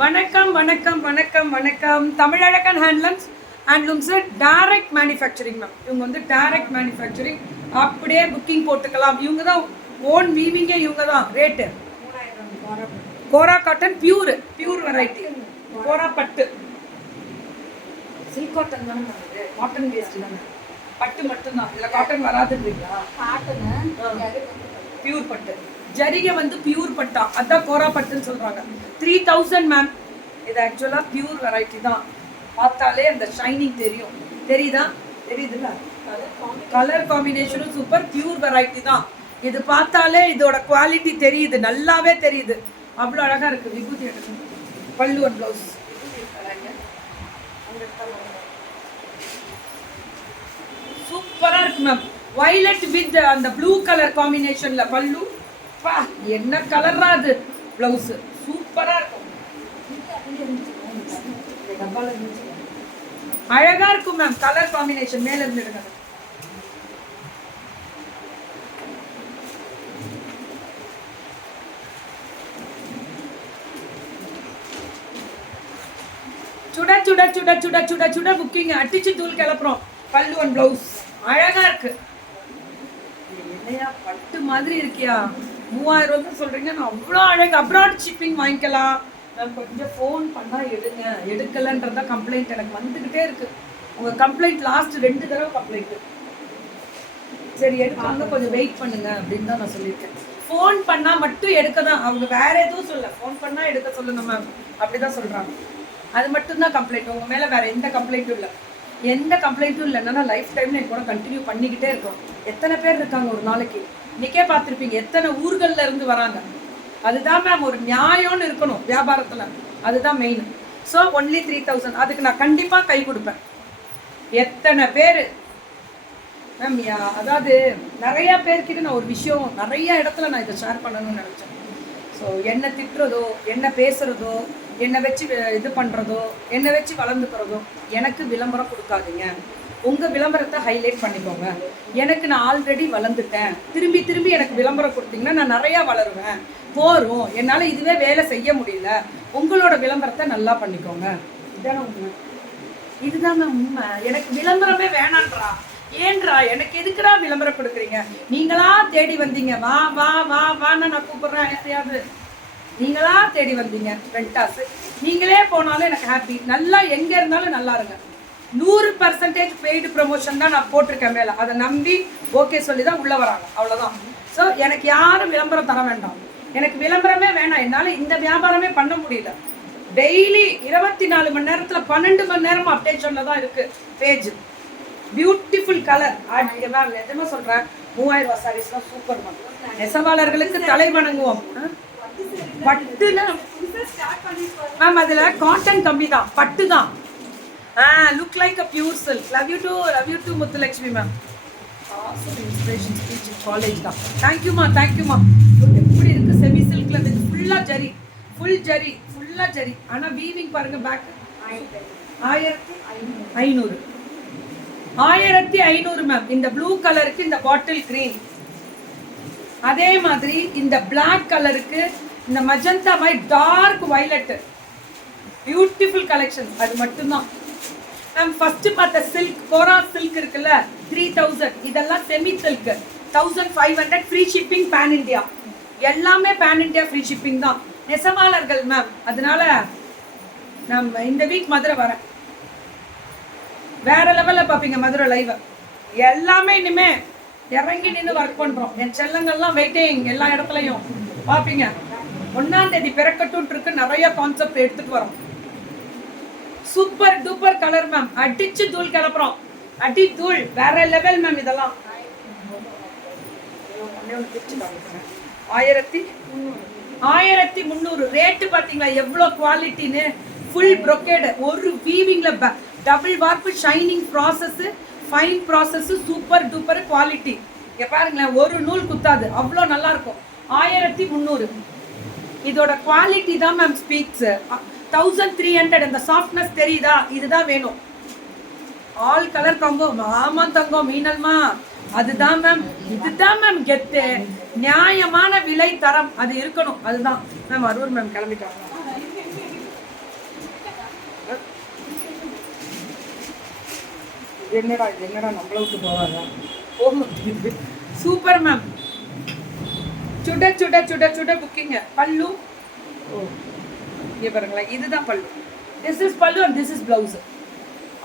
வணக்கம் வணக்கம் வணக்கம் வணக்கம். Tamizhazhagan handlooms direct manufacturing ma'am. இவங்க வந்து டைரக்ட் மேனுஃபேக்சரிங், அப்படியே புக்கிங் போட்டுக்கலாம். இவங்க தான் ஓன் வீவிங்கே, இவங்க தான். ரேட்டு கோரா காட்டன், பியூர் வெரைட்டி. கோரா பட்டு சில்க் காட்டன் தானே மேம், இது காட்டன் பேஸ்ட் தானே, பட்டு மட்டும்தான், இல்லை காட்டன் வராதுன்றீங்களா? பியூர் பட்டு ஜரிகை வந்து பியூர் பட்டா, அதான் கோரா பட்டுன்னு சொல்றாங்க. 3000 மேம். இது ஆக்சுவலா பியூர் வெரைட்டி தான். பார்த்தாலே அந்த ஷைனிங் தெரியும். தெரியுதுல்ல? கலர் காம்பினேஷனும் சூப்பர். பியூர் வெரைட்டி தான். இது பார்த்தாலே இதோட குவாலிட்டி தெரியுது, நல்லாவே தெரியுது. அவ்வளோ அழகா இருக்கு. விபூதி எடுக்கணும். பல்லு அண்ட் பிளவுஸ் சூப்பரா இருக்கு மேம். வயலட் வித் அந்த ப்ளூ கலர் காம்பினேஷன்ல பல்லு. என்ன கலரா அது. பிளவுஸ் சூப்பரா இருக்கும், அழகா இருக்கும் மேம். கலர் காம்பினேஷன் மேல இருந்து எடுக்கணும். சுட சுட சுட சுட சுட சுட புக்கிங் அடிச்சு தூள் கிளப்புறோம். பல்லு அண்ட் பிளவுஸ் அழகா இருக்கு. என்னையா பட்டு மாதிரி இருக்கியா? 3000 தான் சொல்றீங்க. நான் அவ்வளோ அழகு. அப்ராட் ஷிப்பிங் வாங்கிக்கலாம். நான் கொஞ்சம் ஃபோன் பண்ணால் எடுக்கலன்றதா கம்ப்ளைண்ட் எனக்கு வந்துக்கிட்டே இருக்கு. உங்கள் கம்ப்ளைண்ட் லாஸ்ட் 2 தடவை கம்ப்ளைண்ட்டு. சரி எடுக்காங்க, கொஞ்சம் வெயிட் பண்ணுங்க அப்படின்னு தான் நான் சொல்லியிருக்கேன். ஃபோன் பண்ணால் மட்டும் எடுக்க தான், அவங்க வேற எதுவும் சொல்ல. ஃபோன் பண்ணால் எடுக்க சொல்லுங்க மேம், அப்படி தான் சொல்கிறாங்க. அது மட்டும்தான் கம்ப்ளைண்ட். உங்கள் மேலே வேற எந்த கம்ப்ளைண்ட்டும் இல்லை. எந்த கம்ப்ளைண்ட்டும் இல்லைன்னா லைஃப் டைம்ல என் கூட கண்டினியூ பண்ணிக்கிட்டே இருக்கோம். எத்தனை பேர் இருக்காங்க ஒரு நாளைக்கு? இன்னைக்கே பார்த்துருப்பீங்க எத்தனை ஊர்கள்ல இருந்து வராங்க. அதுதான் மேம் ஒரு நியாயம்னு இருக்கணும் வியாபாரத்தில். அதுதான் மெயின். So only 3000. அதுக்கு நான் கண்டிப்பாக கை கொடுப்பேன். எத்தனை பேர் மேம், அதாவது நிறைய பேர்கிட்ட நான் ஒரு விஷயம் நிறைய இடத்துல நான் இதை ஷேர் பண்ணணும்னு நினச்சேன். ஸோ என்னை திட்டுறதோ, என்ன பேசுகிறதோ, என்னை வச்சு இது பண்ணுறதோ, என்னை வச்சு வளர்ந்துக்கிறதோ, எனக்கு விளம்பரம் கொடுக்காதீங்க. உங்கள் விளம்பரத்தை ஹைலைட் பண்ணிக்கோங்க. எனக்கு நான் ஆல்ரெடி வளர்ந்துட்டேன். திரும்பி திரும்பி எனக்கு விளம்பரம் கொடுத்தீங்கன்னா நான் நிறையா வளருவேன். போகிறோம், என்னால் இதுவே வேலை செய்ய முடியல. உங்களோட விளம்பரத்தை நல்லா பண்ணிக்கோங்க. இதுதானே உண்மை. இதுதான் உண்மை. எனக்கு விளம்பரமே வேணான்றா. ஏன்றா எனக்கு எதுக்குடா விளம்பரம் கொடுக்குறீங்க? நீங்களா தேடி வந்தீங்க. வா வா வா வான்னு நான் கூப்பிட்றேன். யாரையாவது நீங்களா தேடி வந்தீங்க. வெண்டாஸ் நீங்களே போனாலும் எனக்கு ஹாப்பி. நல்லா எங்கே இருந்தாலும் நல்லா இருங்க. 100% பெய்டு ப்ரமோஷன் தான் நான் போட்டிருக்கேன் மேலே. அதை நம்பி ஓகே சொல்லி தான் உள்ளே வராங்க. அவ்வளோதான். ஸோ எனக்கு யாரும் விளம்பரம் தர வேண்டாம். எனக்கு விளம்பரமே வேணாம். என்னால் இந்த வியாபாரமே பண்ண முடியல. டெய்லி 24 மணி நேரத்தில் 12 மணி நேரம் அப்டேஷனில் தான் இருக்குது பேஜ். Beautiful colour. மேம் நிஜமாக சொல்கிறேன், 3000 சாரீஸ்லாம் சூப்பர் மேம். நெசவாளர்களுக்கு தலை வணங்குவோம். பட்டுனா மேம் அதில் காட்டன் கம்மி தான், பட்டு தான். Look like a pure silk. Love you to Muthulakshmi ma'am. Awesome inspiration speech college தான். தேங்க்யூமா. எப்படி இருக்குது செமி சில்கில்? இது ஃபுல்லாக ஜரி, ஃபுல்லாக ஜரி. ஆனால் வீவிங் பாருங்கள். பேக் 1500. 1500 மேம். இந்த ப்ளூ கலருக்கு இந்த பாட்டில் கிரீன், அதே மாதிரி இந்த பிளாக் கலருக்கு இந்த magenta white, dark violet, beautiful collection. அது மட்டும்தான் மேம். ஃபர்ஸ்ட் பார்த்த சில்க், கோரா சில்க் இருக்குல்ல, 3000. இதெல்லாம் semi silk 1500. Free shipping pan India. எல்லாமே பேன் இண்டியா ஃப்ரீ ஷிப்பிங் தான். நெசவாளர்கள் மேம். அதனால நம்ம இந்த வீக் மதுரை வரேன். வேற லெவலில் பார்ப்பீங்க மதுரை லைவ். எல்லாமே இனிமே இறங்கி நின்று ஒர்க் பண்ணுறோம். என் செல்லங்கள்லாம் வெயிட்டிங் எல்லா இடத்துலையும் பார்ப்பீங்க. 1ஆம் தேதி பிறக்கட்டும் இருக்கு. நிறைய கான்செப்ட் எடுத்துட்டு வரோம். Super duper colour ma'am. அடிச்சு தூள் கிளப்புறோம். அடி தூள் வேற லெவல் மேம். இதெல்லாம் 1300. ரேட்டு பார்த்தீங்களா எவ்வளோ குவாலிட்டின்னு? Full brocade. ஒரு வீவிங்ல டபுள் வார்ப்பு, shining process, fine process, super duper quality. இங்கே பாருங்களேன், ஒரு நூல் குத்தாது, அவ்வளோ நல்லா இருக்கும். 1300. இதோட குவாலிட்டி தான் மேம் ஸ்பீக்ஸ். 1300. அந்த சாஃப்ட்னஸ் தெரியுதா? இதுதான் வேணும். All colour combo. ஆமா தங்கம் மீனல்மா, அதுதான் மேம். இதுதான் மேம் கெத்து. நியாயமான விலை தரம் அது இருக்கணும். அதுதான் மேம். அரூர் மேம் கிளம்பிட்டாங்க. என்னடா நம்மள விட்டு போவாங்க. போக சூப்பர் மேம். சுட சுட சுட சுட புக்கிங்க. பல்லு இங்கே பாருங்களேன், இதுதான் பல்லு. திஸ் இஸ் பல்லு and this is blouse.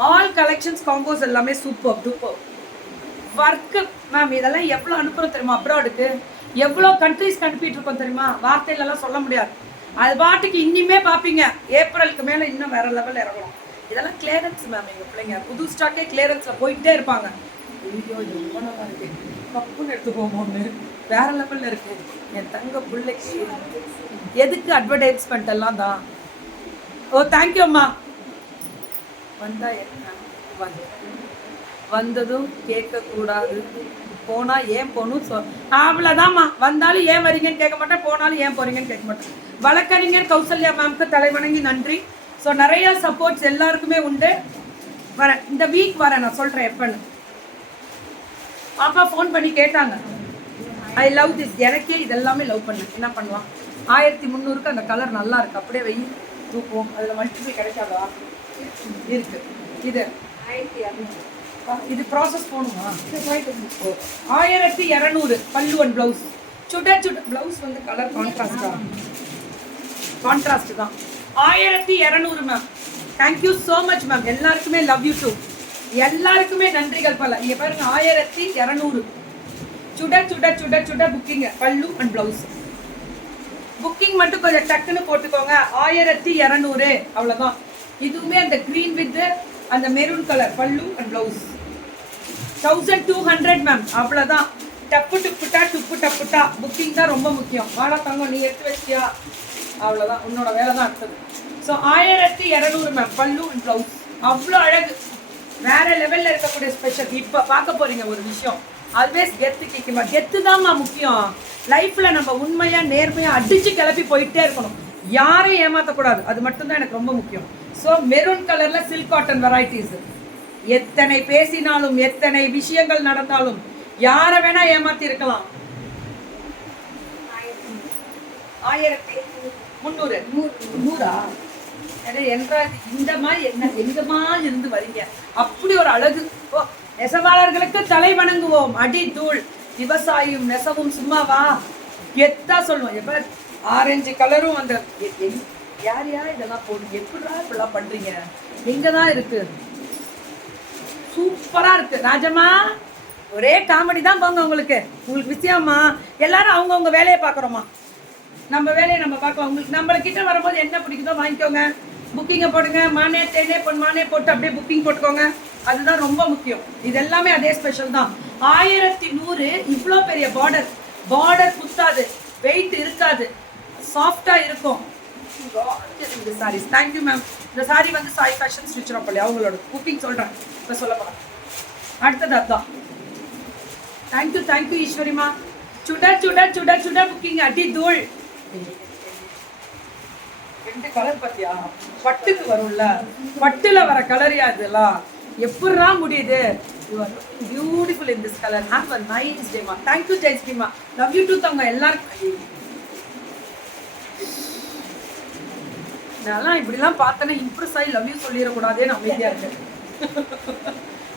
All collections combos எல்லாமே சூப்பர் டூப்பர். ஒர்க்கு மேம் இதெல்லாம் எவ்வளோ அனுப்புகிறோம் தெரியுமா அப்ராடுக்கு, எவ்வளோ கண்ட்ரீஸ்க்கு அனுப்பிட்டு இருக்கோம் தெரியுமா, வார்த்தையிலலாம் சொல்ல முடியாது. அது பாட்டுக்கு இன்னிமே பார்ப்பீங்க. ஏப்ரலுக்கு மேலே இன்னும் வேற லெவலில் இறங்கணும். இதெல்லாம் கிளியரன்ஸ் மேம். எங்கள் பிள்ளைங்க புது ஸ்டாக்கே கிளியரன்ஸில் போயிட்டே இருப்பாங்க. ஐயோ இது ரொம்ப நல்லா இருக்கு, கப்புன்னு எடுத்து போமோன்னு வேற லெவலில் இருக்கு. என் தங்க பிள்ளைக்கு எதுக்கு அட்வர்டைஸ்மெண்ட் எல்லாம் தான். ஓ தேங்க்யூ அம்மா. வந்தா என்ன வந்ததும் கேட்கக்கூடாது, போனால் ஏன் போகணும் அவ்வளோதாம்மா. வந்தாலும் ஏன் வரீங்கன்னு கேட்க மாட்டேன், போனாலும் ஏன் போகிறீங்கன்னு கேட்க மாட்டேன். வழக்கறிஞர் கௌசல்யா மேம்க்கு தலைவணங்கி நன்றி. ஸோ நிறைய சப்போர்ட்ஸ் எல்லாருக்குமே உண்டு. வரேன் இந்த வீக் வரேன், நான் சொல்கிறேன் எப்பன்னு. பாப்பா ஃபோன் பண்ணி கேட்டாங்க ஐ லவ் திஸ். எனக்கே இதெல்லாமே லவ் பண்ணேன். என்ன பண்ணலாம், 1300க்கு அந்த கலர் நல்லா இருக்கு, அப்படியே வெயில் தூக்குவோம். அதில் மல்டிபிள் கிடைக்காதா இருக்கு. இது இது ப்ராசஸ் போகணுமா? 1200 பல்லு அண்ட் ப்ளவுஸ். சுட சுட ப்ளவுஸ் வந்து கலர் கான்ட்ராஸ்ட் தான். 1200 ma'am. Thank you so much ma'am. எல்லாருக்குமே லவ் யூ டூ. எல்லாருக்குமே நன்றிகள் பல. இங்கே பாருங்க 1200 சுட சுட சுட சுட புக்கிங்க. பல்லு அண்ட் ப்ளவுஸ் புக்கிங் மட்டும் கொஞ்சம் டக்குன்னு போட்டுக்கோங்க. 1200 அவ்வளோதான். இதுவுமே அந்த க்ரீன் வித் அந்த மெரூன் கலர் பல்லு அண்ட் ப்ளவுஸ் 1200 மேம். அவ்வளோதான். டப்பு டப்புட்டா புக்கிங் தான் ரொம்ப முக்கியம். வாடா தங்கம், நீ எடுத்து வச்சியா அவ்வளோதான், உன்னோட வேலை தான் அடுத்தது. So 1200 ma'am pallu and blouse. அவ்வளோ அழகு, வேற லெவலில் இருக்கக்கூடிய ஸ்பெஷல். இப்போ பார்க்க போறீங்க ஒரு விஷயம். ஆல்வேஸ் கெத்து கேட்குமா, கெத்து தான்மா முக்கியம். லைஃப்பில் நம்ம உண்மையாக நேர்மையாக அடித்து கிளப்பி போயிட்டே இருக்கணும். யாரையும் ஏமாற்றக்கூடாது, அது மட்டும்தான் எனக்கு ரொம்ப முக்கியம். ஸோ மெரூன் கலரில் சில்க் காட்டன் வெரைட்டிஸ். எத்தனை பேசினாலும் எத்தனை விஷயங்கள் நடந்தாலும் யாரை வேணா ஏமாத்தி இருக்கலாம். 1300 என்றால் இந்த மாதிரி என்ன எங்கமா இருந்து வரீங்க, அப்படி ஒரு அழகு. நெசவாளர்களுக்கு தலை வணங்குவோம். அடி தூள். விவசாயியும் நெசவும் சும்மாவா, எத்தா சொல்லுவோம். எப்ப ஆரஞ்சு கலரும் அந்த யார் இதெல்லாம் போடுங்க, எப்படிடா இப்படிலாம் பண்றீங்க, எங்கதான் இருக்கு, சூப்பரா இருக்கு. ராஜம்மா ஒரே காமெடி தான் போங்க. உங்களுக்கு விஷயமா எல்லாரும் அவங்கவுங்க வேலையை பார்க்குறோமா, நம்ம வேலையை நம்ம பார்க்கலாம். உங்களுக்கு நம்மள வரும்போது என்ன பிடிக்குதோ வாங்கிக்கோங்க, புக்கிங்கை போடுங்க. மானே தேனே மானே போட்டு அப்படியே புக்கிங் போட்டுக்கோங்க. அதுதான் ரொம்ப முக்கியம். இது எல்லாமே அதே ஸ்பெஷல் தான். 1100 இவ்வளோ பெரிய பார்டர் குத்தாது, வெயிட் இருக்காது, சாஃப்டா இருக்கும். இந்த சாரீஸ் தேங்க்யூ மேம். இந்த சாரி வந்து சாய் ஃபேஷன் ஸ்டிச்சரப்பள்ளி அவங்களோட புக்கிங் சொல்கிறேன் இப்போ சொல்ல போகிறேன். அடுத்தது அதுதான். தேங்க்யூ ஈஸ்வரிமா. சுட சுட சுட சுட புக்கிங். அடி தூள். 2 கலர் பார்த்தியா, பட்டுக்கு வரும்ல, பட்டுல வர கலரியா இதெல்லாம், எப்படா முடியுது. Beautiful in this colour. Have a nice day மா. தேங்க்யூ ஜெயஸ்ரீமா. லவ் யூ டூ தங்க எல்லாருக்கும். நான் இப்படிலாம் பார்த்தேன்னா இம்ப்ரெஸ் ஆகி லவ் யூ சொல்லிடக்கூடாதேன்னு அமைதியா இருக்கேன்.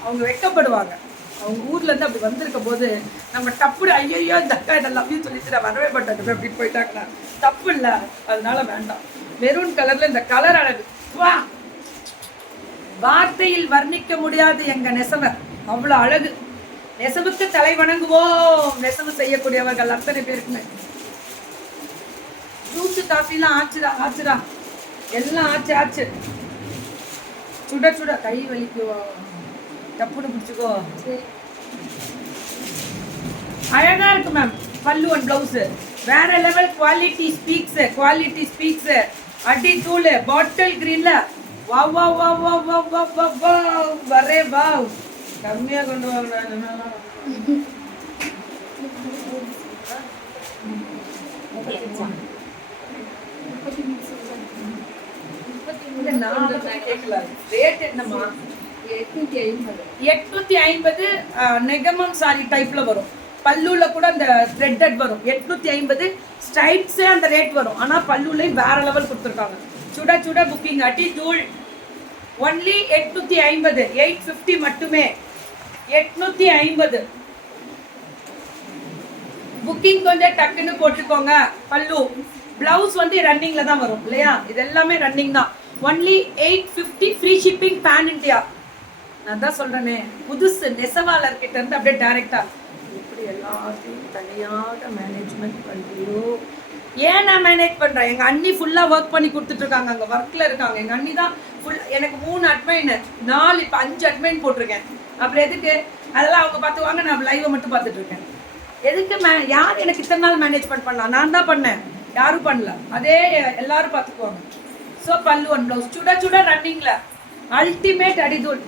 அவங்க வெக்கப்படுவாங்க. அவங்க ஊர்ல இருந்து அப்படி வந்திருக்க போது நம்ம டப்புடு ஐயோ இந்த அக்கா இதை லவ் யூ சொல்லிட்டு நான் வரவே மாட்டேன் அப்படின்னு போயிட்டாங்கன்னா தப்பு இல்லை. அதனால வேண்டாம். மெரூன் கலர்ல இந்த கலர் அழகு வா, வார்த்தையில் வர்ணிக்க முடியாது எங்க நெசவர். அவ்வளோ அழகு. நெசவுக்கு தலை வணங்குவோம். நெசவு செய்யக்கூடியவர்கள் அத்தனை பேருக்குமே. ஜூஸ் காஃபிலாம் ஆச்சுடா எல்லாம் ஆச்சு. சுட சுட கை வலிக்குவோம், டப்புன்னு பிடிச்சிக்கோ. அழகா இருக்கு மேம். பல்லு அண்ட் பிளவுஸ் வேற லெவல். Quality speaks. அடி தூள். பாட்டில் கிரீன்ல wow wow wow wow wow wow wow wow. வரே வாவ். கம்மியா கொண்டு வாங்க. ரேட் என்னமா? 850. நெகமம் சாரி டைப்ல வரும். பல்லுல கூட அந்த த்ரெட்டட் வரும். 850 ஸ்ட்ரைப்ஸே அந்த ரேட் வரும். ஆனா பல்லுலையும் வேற லெவல் கொடுத்துருக்காங்க. சுட சுட புக்கிங். அடி தூள். ஒன்லி 850, 850 மட்டுமே, 850. புக்கிங் கொஞ்சம் டக்குன்னு போட்டுக்கோங்க. பல்லு பிளவுஸ் வந்து ரன்னிங்ல தான் வரும் இல்லையா, இது எல்லாமே ரன்னிங் தான். Only 850, free shipping pan India. நான் தான் சொல்றேனே, புதுசு நெசவாளர் கிட்ட இருந்து அப்படியே டைரக்டா இப்படி எல்லாத்தையும் தனியாக மேனேஜ்மெண்ட் பண்றியோ. ஏன் நான் மேனேஜ் பண்றேன்? எங்க அண்ணி ஃபுல்லா ஒர்க் பண்ணி கொடுத்துட்டு இருக்காங்க, அங்க ஒர்க்ல இருக்காங்க. எங்க அண்ணி தான் ஃபுல், எனக்கு 3 அட்மைன், 4 இப்போ 5 அட்மைன் போட்டிருக்கேன். அப்புறம் எதுக்கு அதெல்லாம் அவங்க பார்த்துவாங்க, நான் லைவை மட்டும் பார்த்துட்டு இருக்கேன். எதுக்கு யார் எனக்கு இத்தனை நாள் மேனேஜ்மெண்ட் பண்ணலாம்? நான் தான் பண்ணேன், யாரும் பண்ணல. அதே எல்லாரும் பார்த்துக்குவாங்க. ஸோ பல்லு ஒன் ப்ளவுஸ் சுட சுட ரன்னிங்ல அல்டிமேட் அடிதூள்.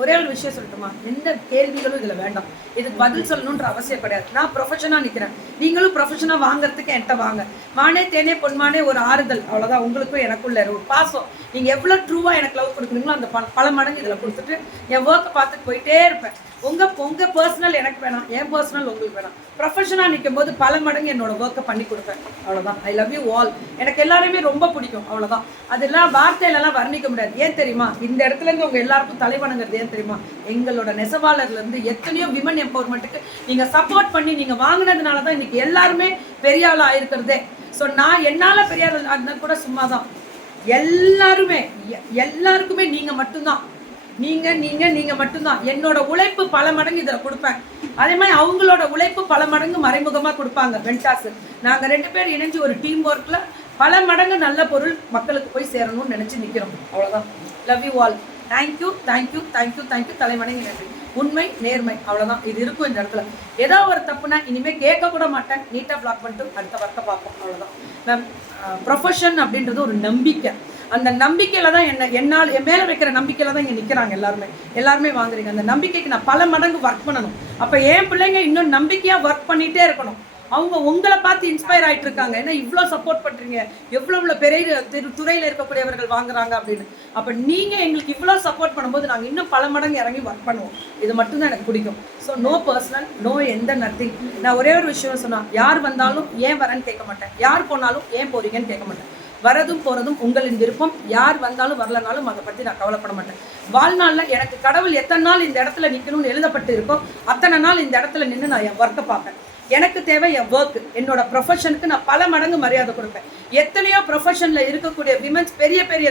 ஒரே ஒரு விஷயம் சொல்லட்டுமா, எந்த கேள்விகளும் இதில் வேண்டாம், இதுக்கு பதில் சொல்லணுன்ற அவசியம் கிடையாது. நான் ப்ரொஃபஷனாக நிற்கிறேன், நீங்களும் ப்ரொஃபஷனாக வாங்குறதுக்கு என்கிட்ட வாங்க. மானே தேனே பொன்மானே ஒரு ஆறுதல், அவ்வளோதான். உங்களுக்கும் எனக்குள்ள ஒரு பாசம். நீங்கள் எவ்வளோ ட்ரூவாக எனக்கு லவ் கொடுக்குறீங்களோ அந்த பல மடங்கு இதில் கொடுத்துட்டு என் ஒர்க்கை பார்த்துட்டு போயிட்டே இருப்பேன். உங்கள் பர்சனல் எனக்கு வேணாம், என் பர்சனல் உங்களுக்கு வேணாம். ப்ரொஃபஷனாக நிற்கும் போது பல மடங்கு என்னோட ஒர்க்கை பண்ணி கொடுப்பேன், அவ்வளோதான். I love you all. எனக்கு எல்லாருமே ரொம்ப பிடிக்கும், அவ்வளோதான். அதெல்லாம் வார்த்தையிலலாம் வர்ணிக்க முடியாது. ஏன் தெரியுமா? இந்த இடத்துல இருந்து உங்கள் எல்லாருக்கும் தலைவணங்கிறது ஏன் தெரியுமா? எங்களோட நெசவாளர்லேருந்து எத்தனையோ விமன் எம்பவர்மெண்ட்டுக்கு நீங்கள் சப்போர்ட் பண்ணி நீங்கள் வாங்கினதுனால தான் இன்னைக்கு எல்லாருமே பெரிய ஆள் ஆயிருக்கிறதே. ஸோ நான் என்னால் பெரிய ஆள் ஆகுனா கூட சும்மா தான். எல்லாருக்குமே நீங்கள் மட்டும்தான், நீங்கள் மட்டும்தான். என்னோட உழைப்பு பல மடங்கு இதில் கொடுப்பேன். அதே மாதிரி அவங்களோட உழைப்பு பல மடங்கு மறைமுகமாக கொடுப்பாங்க வெண்டாஸ். நாங்கள் 2 பேர் இணைஞ்சு ஒரு டீம் ஒர்க்கில் பல மடங்கு நல்ல பொருள் மக்களுக்கு போய் சேரணும்னு நினச்சி நிற்கிறோம், அவ்வளோதான். Love you all. Thank you thank you thank you thank you. தலைவணங்கி நன்றி. உண்மை நேர்மை, அவ்வளோதான். இது இருக்கும் இந்த இடத்துல. ஏதோ ஒரு தப்புனா இனிமேல் கேட்க கூட மாட்டேன், நீட்டாக பிளாக் பண்ணிட்டு அடுத்த ஒர்க்கை பார்ப்போம், அவ்வளோதான். மேம் ப்ரொஃபஷன் அப்படின்றது ஒரு நம்பிக்கை. அந்த நம்பிக்கையில தான் என்னால் என் மேலே வைக்கிற நம்பிக்கையில தான் இங்கே நிற்கிறாங்க எல்லாருமே வாங்குறீங்க. அந்த நம்பிக்கைக்கு நான் பல மடங்கு ஒர்க் பண்ணணும். அப்போ என் பிள்ளைங்க இன்னும் நம்பிக்கையாக ஒர்க் பண்ணிகிட்டே இருக்கணும். அவங்க உங்களை பார்த்து இன்ஸ்பயர் ஆகிட்டு இருக்காங்க. ஏன்னா இவ்வளோ சப்போர்ட் பண்ணுறீங்க, எவ்வளோ பெரிய துறையில் இருக்கக்கூடியவர்கள் வாங்குறாங்க அப்படின்னு. அப்போ நீங்கள் எங்களுக்கு இவ்வளோ சப்போர்ட் பண்ணும்போது நாங்கள் இன்னும் பல மடங்கு இறங்கி ஒர்க் பண்ணுவோம். இது மட்டும்தான் எனக்கு பிடிக்கும். ஸோ நோ பர்சனல், நோ எந்த நத்திங். நான் ஒரே ஒரு விஷயம் சொன்னால், யார் வந்தாலும் ஏன் வரேன்னு கேட்க மாட்டேன், யார் போனாலும் ஏன் போறீங்கன்னு கேட்க மாட்டேன். வரதும் போகிறதும் உங்களின் விருப்பம். யார் வந்தாலும் வரலனாலும் அதை பற்றி நான் கவலைப்பட மாட்டேன். வாழ்நாளில் எனக்கு கடவுள் எத்தனை நாள் இந்த இடத்துல நிற்கணும்னு எழுதப்பட்டு இருக்கோ அத்தனை நாள் இந்த இடத்துல நின்று நான் என் ஒர்க்கை பார்ப்பேன். எனக்கு தேவை என் ஒர்க். என்னோட ப்ரொஃபஷனுக்கு நான் பல மடங்கு மரியாதை கொடுப்பேன். எத்தனையோ ப்ரொஃபஷனில் இருக்கக்கூடிய விமன்ஸ் பெரிய பெரிய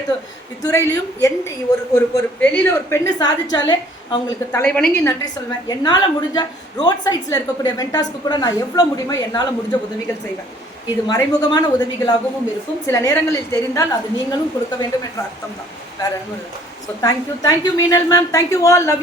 துறையிலையும் எந்த ஒரு வெளியில் ஒரு பெண்ணு சாதிச்சாலே அவங்களுக்கு தலைவணங்கி நன்றி சொல்வேன். என்னால் முடிஞ்ச ரோட் சைட்ஸில் இருக்கக்கூடிய வெண்டாஸ்க்கு கூட நான் எவ்வளோ முடியுமோ என்னால் முடிஞ்ச உதவிகள் செய்வேன். இது மறைமுகமான உதவிகளாகவும் இருக்கும். சில நேரங்களில் தெரிந்தால் அது நீங்களும் கொடுக்க வேண்டும் என்ற அர்த்தம் தான், வேற ஒன்றும் இல்லை. So thank you Meenal ma'am, thank you all. Love.